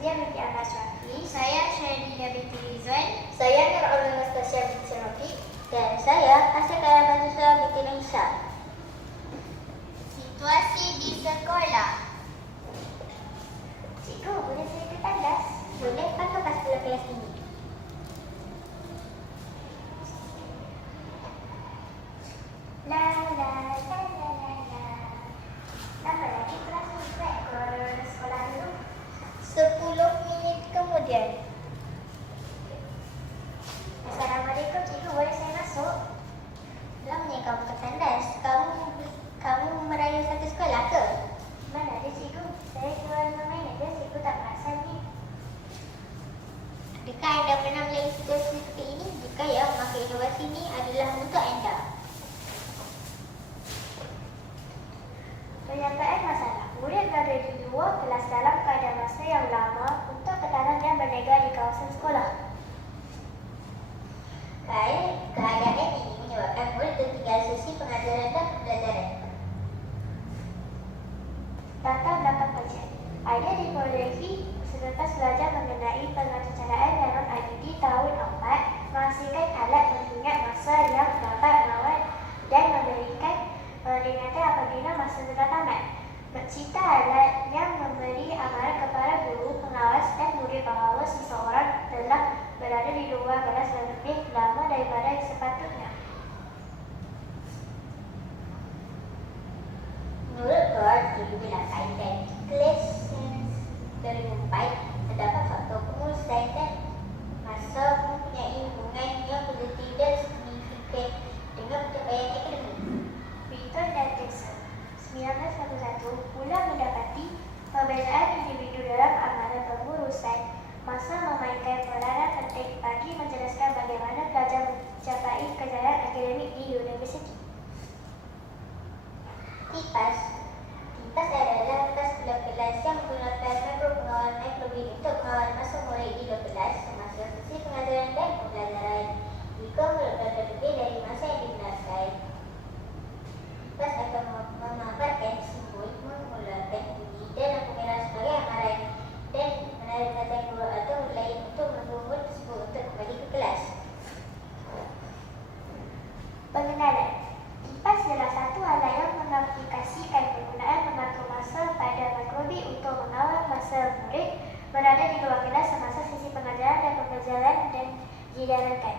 Sulia binti Ahmad Syafi. Saya Syahida binti Rizwan. Saya Nurul Anastasia binti Syarafi. Dan saya Asya Kaya Mahasiswa binti Nisa. Situasi di sekolah. Cikgu, boleh saya ke tandas? Boleh, pakai pas kelas ini. La la la la la la. Lama lagi kelas ni Ustaz ke sekolah dulu? 10 minit kemudian. Assalamualaikum cikgu, boleh saya masuk? Belum ni kamu ke tandas. Kamu merayu satu sekolah ke? Mana ada cikgu? Saya keluar main aja, cikgu tak perasan ni. Adakah anda pernah melalui situasi seperti ini? Jika ya, maka inovasi ini adalah untuk anda. Penyampaian masalah. Murid berada di luar kelas dalam keadaan masa yang lama untuk tekanan yang berniaga di kawasan sekolah. Keadaan ini menyebabkan murid tertinggal sesi pengajaran dan pembelajaran. Latar belakang kajian. Idea diperolehi selepas belajar mengenai pengacaraan dalam IDD tahun 4 menghasilkan alat mengingat masa yang dapat mengawal dan memberikan peringatan apabila masa telah tamat. Mencipta alat yang memberi amaran kepada guru, pengawas dan murid bahawa seseorang telah berada di luar kelas lebih lama daripada yang sepatutnya. Menurut George dibilangkan dan kelas 2004 terdapat faktor pengurusan dan masa mempunyai hubungan yang positif dan signifikan dengan pencapaian akademik. Beaton dan Jackson 1911 mula mendapati perbezaan individu dalam amalan pengurusan masa memainkan peranan penting bagi menjelaskan bagaimana pelajar mencapai kejayaan akademik di universiti. TIPAS adalah tas kelas yang menggunakan mikropengawal mikrobit untuk mengawal masa murid di kelas semasa sesi pengajaran dan pembelajaran. Jika murid belajar lebih dari masa yang digunakan, TIPAS akan memanfaatkan simbol, mengeluarkan bunyi dan lampu merah sebagai amaran dan menarik perhatian guru atau murid lain untuk menunggu murid tersebut untuk kembali ke kelas. Pengenalan. TIPAS adalah satu alat yang mengaplikasikan penggunaan mengatur masa pada mikrobit untuk mengawal masa murid berada di luar kelas semasa sesi pengajaran dan pembelajaran dan dijalankan.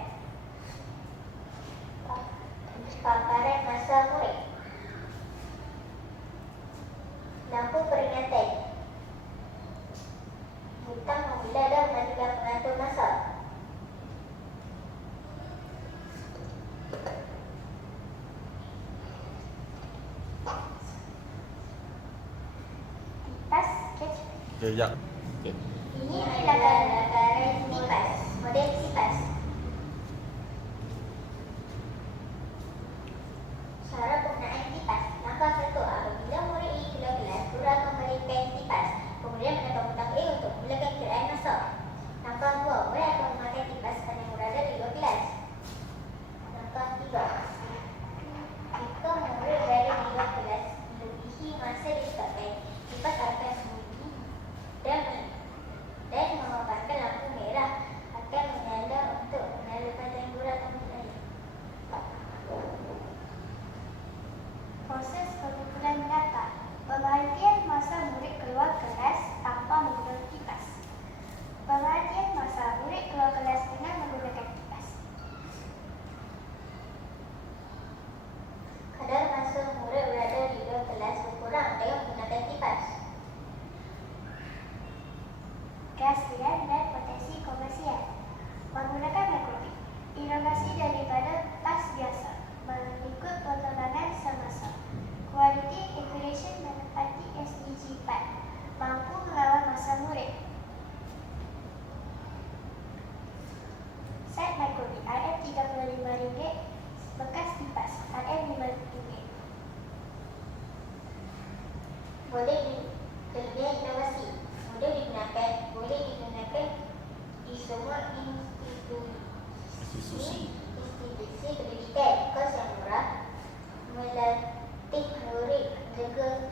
Paparan masa murid. Lampu peringatan. Butang membila dan mematikan pengatur masa. TIPAS sketch. Ya. Okay. Ini adalah lakaran TIPAS, model TIPAS. Cara penggunaan TIPAS. Langkah 1. Apabila murid ingin keluar kelas, guru akan memberikan TIPAS. Kemudian menekan butang A untuk memulakan kiraan masuk. Langkah 2. Murid akan memakai TIPAS kerana berada di luar kelas. Langkah 3. Jika murid berada di luar kelas melebihi masa ditetapkan, TIPAS akan bunyi dan memaparkan lampu merah akan menyala untuk menyala perhatian guru atau murid lain. Proses pengumpulan data. Pemerhatian masa murid keluar kelas tanpa menggunakan TIPAS. Pemerhatian masa murid keluar kelas dengan menggunakan TIPAS. Kadar masa murid berada di luar kelas berkurang dengan menggunakan TIPAS. Keaslian dan potensi komersial. Menggunakan mikrobit. Inovasi daripada tas biasa mengikut perkembangan semasa. Quality Integration menepati SDG 4. Mampu mengawal masa murid. Set mikrobit RM35 bekas TIPAS RM5. Kelebihan inovasi. Boleh digunakan di semua institusi pendidikan, kos yang murah, melatih murid menjaga